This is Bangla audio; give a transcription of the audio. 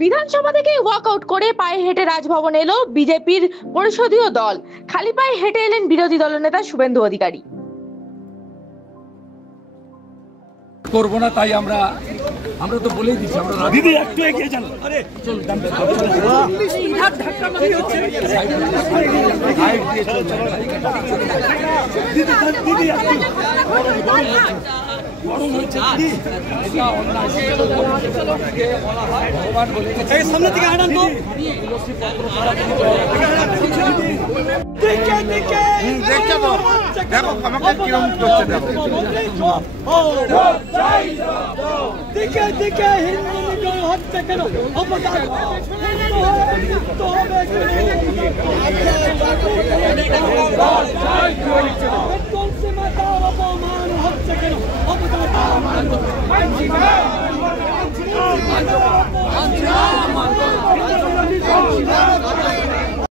বিধানসভা থেকে ওয়াকআউট করে পায়ে হেঁটে রাজভবন এলো বিজেপির পরিষদীয় দল। খালি পায়ে হেঁটে এলেন বিরোধী দলনেতা শুভেন্দু অধিকারী। করবো না, তাই আমরা তো বলেই দিচ্ছি আমরা দিদি একটু এগিয়ে যান। আরে চল ধাক্কা মারি হচ্ছে দিদি গরম হচ্ছে এটা অন্যায়। ভগবান বলে এই সামনে থেকে হাঁটান তো দেখো আমাকে কিরম করছে দিকে দিকে হিন্দু নিগ্রহ হচ্ছে কেন? অপরাধ অপমান হচ্ছে কেন? অপরাধ